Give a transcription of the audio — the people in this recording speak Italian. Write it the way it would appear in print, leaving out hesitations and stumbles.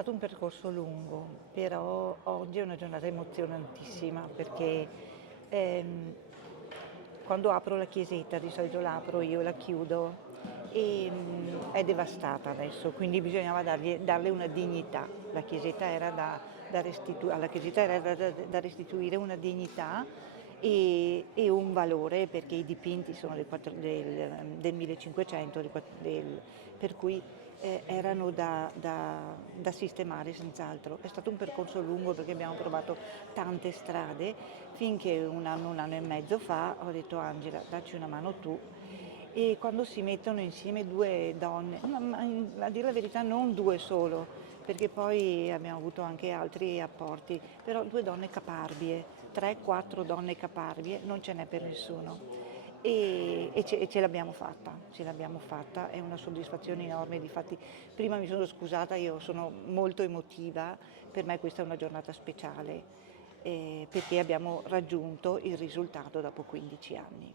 stato un percorso lungo, però oggi è una giornata emozionantissima perché ehm, quando apro la chiesetta, di solito la apro io, la chiudo e è devastata adesso, quindi bisognava darle una dignità. La chiesetta era alla chiesetta era da restituire una dignità e un valore perché i dipinti sono del 1500, per cui erano da sistemare senz'altro. È stato un percorso lungo perché abbiamo provato tante strade finché un anno e mezzo fa ho detto Angela, dacci una mano tu. E quando si mettono insieme due donne, a dire la verità non due solo, perché poi abbiamo avuto anche altri apporti, però due donne caparbie, 3-4 donne caparbie, non ce n'è per nessuno. E ce l'abbiamo fatta, è una soddisfazione enorme, difatti prima mi sono scusata, io sono molto emotiva, per me questa è una giornata speciale, perché abbiamo raggiunto il risultato dopo 15 anni.